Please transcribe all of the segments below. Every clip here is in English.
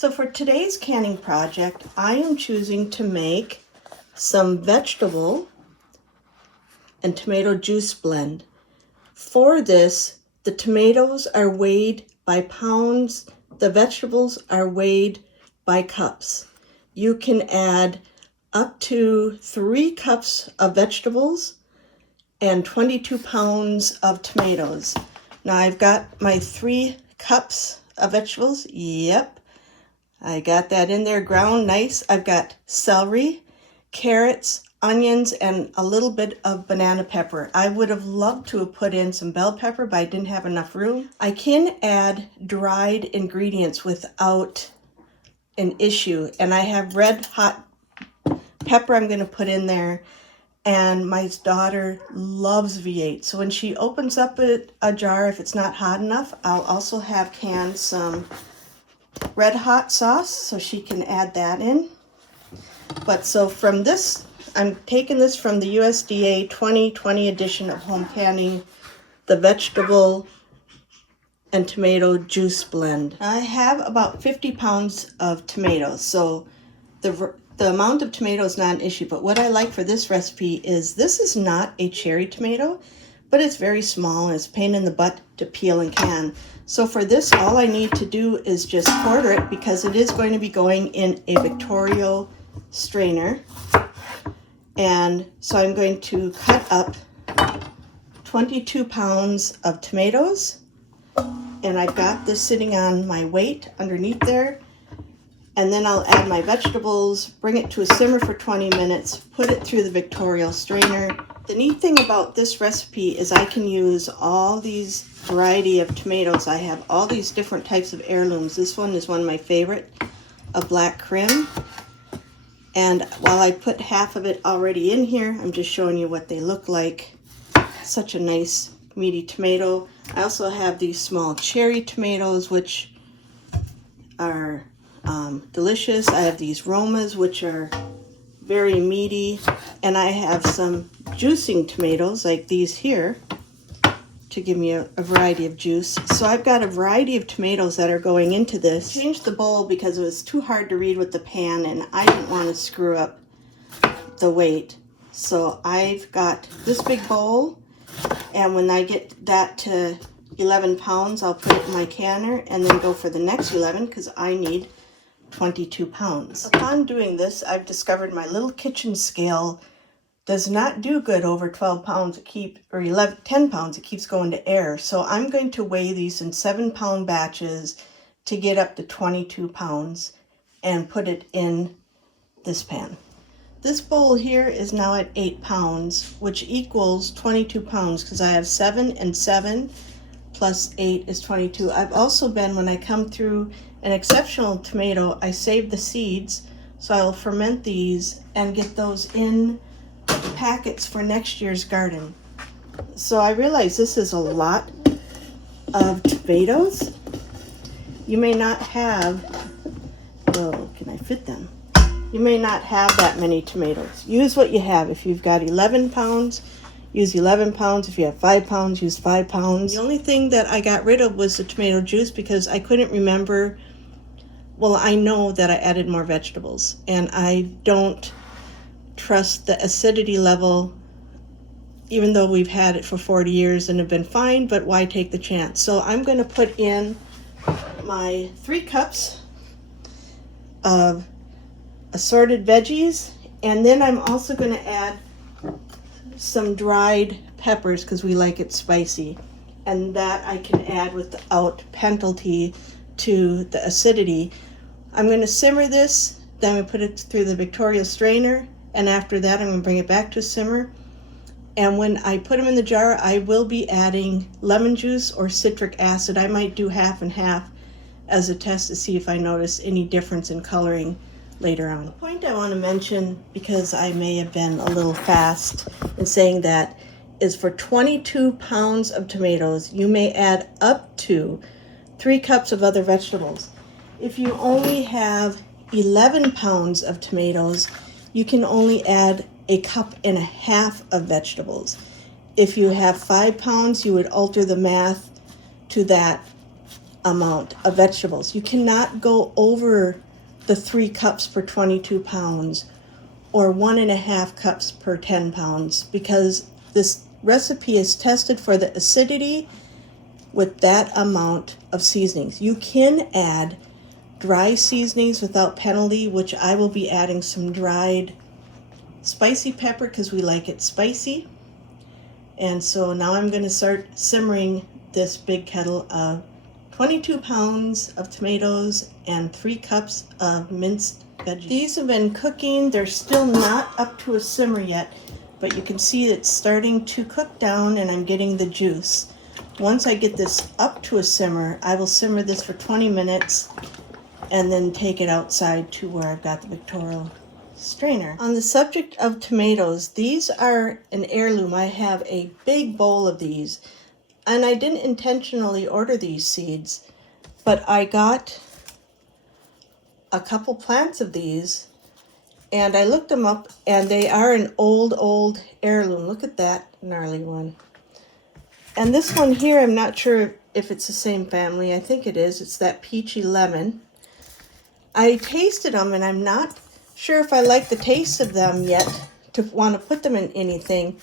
So for today's canning project, I am choosing to make some vegetable and tomato juice blend. For this, the tomatoes are weighed by pounds, the vegetables are weighed by cups. You can add up to 3 cups of vegetables and 22 pounds of tomatoes. Now I've got my 3 cups of vegetables. Yep, I got that in there ground nice. I've got celery, carrots, onions, and a little bit of banana pepper. I would have loved to have put in some bell pepper, but I didn't have enough room. I can add dried ingredients without an issue, and I have red hot pepper I'm going to put in there. And my daughter loves V8, so when she opens up a jar, if it's not hot enough, I'll also have canned some red hot sauce so she can add that in. But so from this, I'm taking this from the USDA 2020 edition of Home Canning, the vegetable and tomato juice blend. I have about 50 pounds of tomatoes, so the amount of tomato is not an issue, but what I like for this recipe is this is not a cherry tomato, but it's very small and it's a pain in the butt to peel and can. So for this, all I need to do is just quarter it because it is going to be going in a Victoria strainer. And so I'm going to cut up 22 pounds of tomatoes, and I've got this sitting on my weight underneath there. And then I'll add my vegetables, bring it to a simmer for 20 minutes, put it through the Victoria strainer. The neat thing about this recipe is I can use all these variety of tomatoes. I have all these different types of heirlooms. This one is one of my favorite, a black Krim. And while I put half of it already in here, I'm just showing you what they look like. Such a nice meaty tomato. I also have these small cherry tomatoes, which are delicious. I have these Romas, which are very meaty, and I have some juicing tomatoes like these here to give me a variety of juice. So I've got a variety of tomatoes that are going into this. I changed the bowl because it was too hard to read with the pan and I didn't want to screw up the weight. So I've got this big bowl, and when I get that to 11 pounds, I'll put it in my canner and then go for the next 11 because I need 22 pounds. Upon doing this, I've discovered my little kitchen scale does not do good over 12 pounds. Or 10 pounds, it keeps going to air. So I'm going to weigh these in 7-pound batches to get up to 22 pounds and put it in this pan. This bowl here is now at 8 pounds, which equals 22 pounds because I have 7 and 7 plus 8 is 22. I've also been, when I come through an exceptional tomato, I save the seeds, so I'll ferment these and get those in packets for next year's garden. So I realize this is a lot of tomatoes. You may not have, oh, can I fit them? You may not have that many tomatoes. Use what you have. If you've got 11 pounds, use 11 pounds. If you have 5 pounds, use 5 pounds. The only thing that I got rid of was the tomato juice because I couldn't remember. Well, I know that I added more vegetables, and I don't trust the acidity level, even though we've had it for 40 years and have been fine, but why take the chance? So I'm going to put in my 3 cups of assorted veggies, and then I'm also going to add some dried peppers because we like it spicy, and that I can add without penalty to the acidity. I'm going to simmer this, then I'm going to put it through the Victoria strainer, and after that I'm going to bring it back to a simmer. And when I put them in the jar, I will be adding lemon juice or citric acid. I might do half and half as a test to see if I notice any difference in coloring later on. The point I want to mention, because I may have been a little fast in saying that, is for 22 pounds of tomatoes, you may add up to 3 cups of other vegetables. If you only have 11 pounds of tomatoes, you can only add 1.5 cups of vegetables. If you have 5 pounds, you would alter the math to that amount of vegetables. You cannot go over the 3 cups per 22 pounds or 1.5 cups per 10 pounds because this recipe is tested for the acidity with that amount of seasonings. You can add dry seasonings without penalty, which I will be adding some dried spicy pepper because we like it spicy. And so now I'm going to start simmering this big kettle of 22 pounds of tomatoes and 3 cups of minced veggies. These have been cooking. They're still not up to a simmer yet, but you can see it's starting to cook down and I'm getting the juice. Once I get this up to a simmer, I will simmer this for 20 minutes and then take it outside to where I've got the Victoria strainer. On the subject of tomatoes, these are an heirloom. I have a big bowl of these, and I didn't intentionally order these seeds, but I got a couple plants of these and I looked them up and they are an old heirloom. Look at that gnarly one. And this one here, I'm not sure if it's the same family. I think it is. It's that peachy lemon. I tasted them and I'm not sure if I like the taste of them yet to want to put them in anything.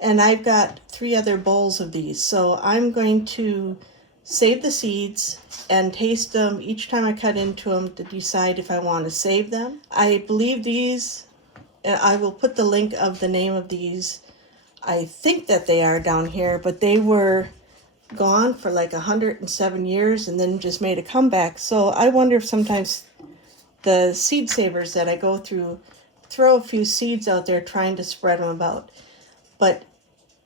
And I've got 3 other bowls of these. So I'm going to save the seeds and taste them each time I cut into them to decide if I want to save them. I believe these, I will put the link of the name of these. I think that they are down here, but they were gone for like 107 years and then just made a comeback. So I wonder if sometimes the seed savers that I go through throw a few seeds out there trying to spread them about. But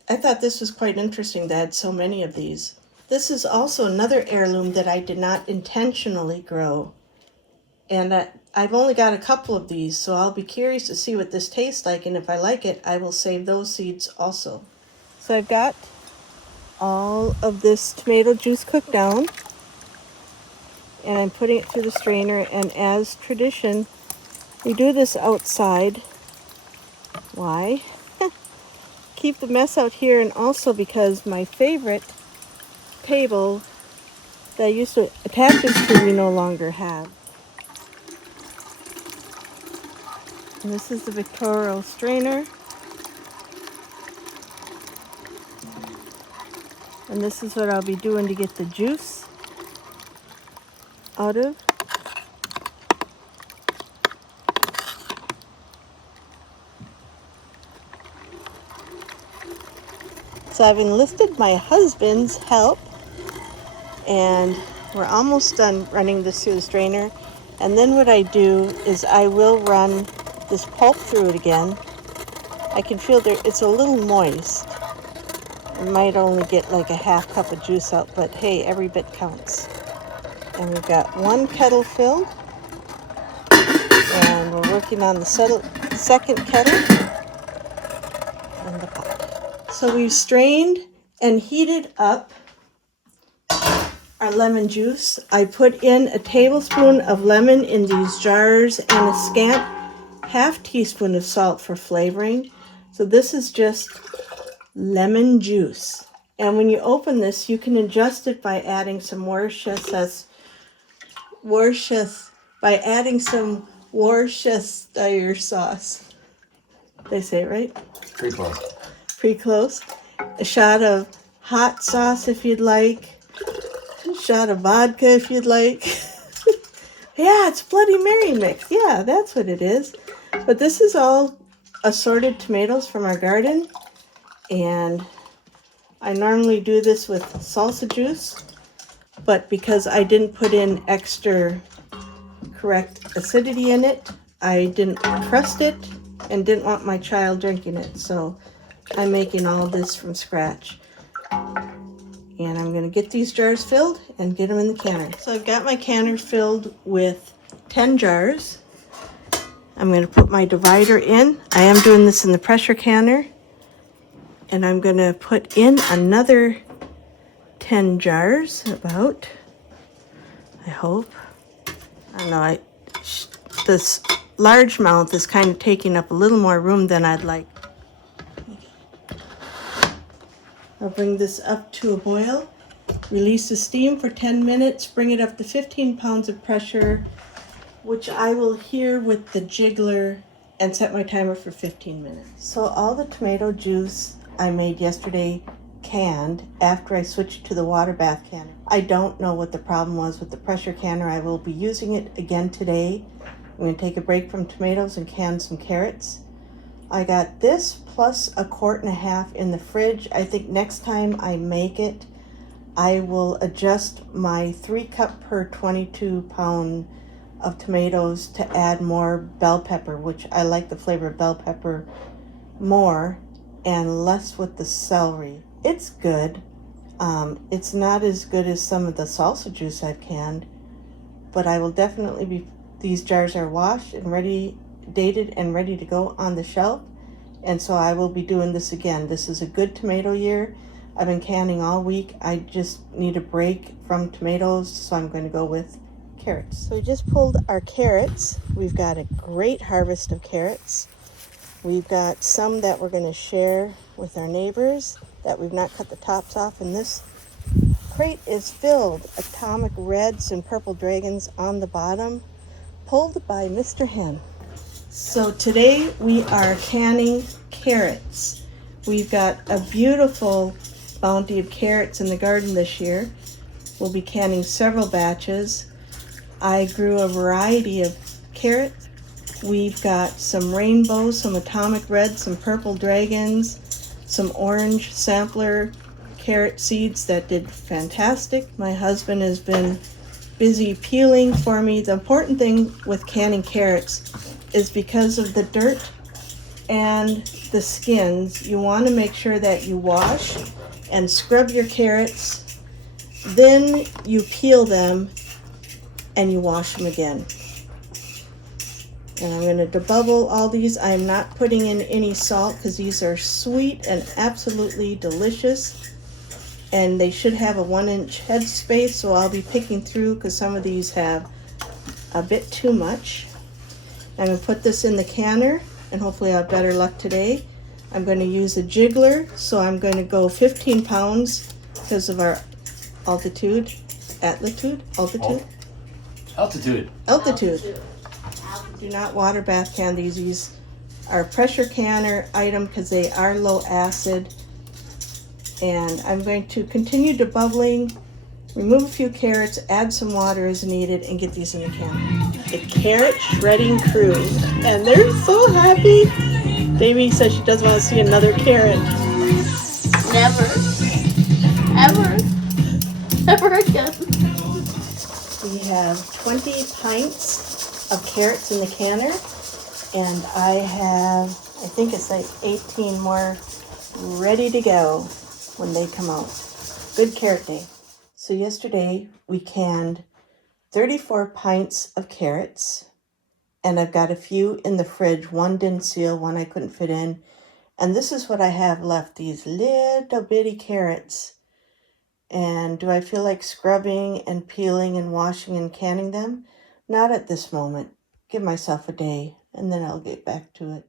I thought this was quite interesting to add so many of these. This is also another heirloom that I did not intentionally grow. And I've only got a couple of these, so I'll be curious to see what this tastes like, and if I like it, I will save those seeds also. So I've got all of this tomato juice cooked down, and I'm putting it through the strainer, and as tradition, we do this outside. Why? Keep the mess out here, and also because my favorite table that I used to attach this to, we no longer have. And this is the Victoria strainer. And this is what I'll be doing to get the juice out of. So I've enlisted my husband's help, and we're almost done running this through the strainer. And then what I do is I will run this pulp through it again. I can feel there it's a little moist. I might only get like a half cup of juice out, but hey, every bit counts. And we've got 1 kettle filled, and we're working on the second kettle in the pot. So we've strained and heated up our lemon juice. I put in a tablespoon of lemon in these jars and a scant half teaspoon of salt for flavoring. So this is just lemon juice. And when you open this, you can adjust it by adding some Worcestershire sauce. Did I say it right? Pretty close. Pretty close. A shot of hot sauce if you'd like. A shot of vodka if you'd like. Yeah, it's Bloody Mary mix. Yeah, that's what it is. But this is all assorted tomatoes from our garden. And I normally do this with salsa juice. But because I didn't put in extra correct acidity in it, I didn't trust it and didn't want my child drinking it. So I'm making all of this from scratch. And I'm going to get these jars filled and get them in the canner. So I've got my canner filled with 10 jars. I'm going to put my divider in. I am doing this in the pressure canner. And I'm going to put in another 10 jars, about, I hope. I don't know, this largemouth is kind of taking up a little more room than I'd like. I'll bring this up to a boil. Release the steam for 10 minutes, bring it up to 15 pounds of pressure, which I will hear with the jiggler, and set my timer for 15 minutes. So all the tomato juice I made yesterday canned after I switched to the water bath canner. I don't know what the problem was with the pressure canner. I will be using it again today. I'm going to take a break from tomatoes and can some carrots. I got this plus 1.5 quarts in the fridge. I think next time I make it, I will adjust my 3 cup per 22 pound of tomatoes to add more bell pepper, which I like the flavor of bell pepper more, and less with the celery. It's good. It's not as good as some of the salsa juice I've canned, but I will definitely be, these jars are washed and ready, dated and ready to go on the shelf, and so I will be doing this again. This is a good tomato year. I've been canning all week. I just need a break from tomatoes, so I'm going to go with carrots. So we just pulled our carrots. We've got a great harvest of carrots. We've got some that we're going to share with our neighbors that we've not cut the tops off, and this crate is filled. Atomic reds and purple dragons on the bottom, pulled by Mr. Hen. So today we are canning carrots. We've got a beautiful bounty of carrots in the garden this year. We'll be canning several batches. I grew a variety of carrots. We've got some rainbows, some atomic reds, some purple dragons, some orange sampler carrot seeds that did fantastic. My husband has been busy peeling for me. The important thing with canning carrots is because of the dirt and the skins, you want to make sure that you wash and scrub your carrots, then you peel them and you wash them again. And I'm going to debubble all these. I am not putting in any salt because these are sweet and absolutely delicious, and they should have a 1-inch head space, so I'll be picking through because some of these have a bit too much. I'm going to put this in the canner, and hopefully I'll have better luck today. I'm going to use a jiggler, so I'm going to go 15 pounds because of our altitude. Do not water bath can these. These are pressure canner item because they are low acid. And I'm going to continue debubbling, remove a few carrots, add some water as needed, and get these in the can. The carrot shredding crew, and they're so happy. Davy says she doesn't want to see another carrot. Never. Ever. Never again. We have 20 pints of carrots in the canner, and I think it's like 18 more ready to go when they come out. Good carrot day. So yesterday we canned 34 pints of carrots, and I've got a few in the fridge. One didn't seal, one I couldn't fit in, and this is what I have left, these little bitty carrots. And do I feel like scrubbing and peeling and washing and canning them? Not at this moment. Give myself a day, and then I'll get back to it.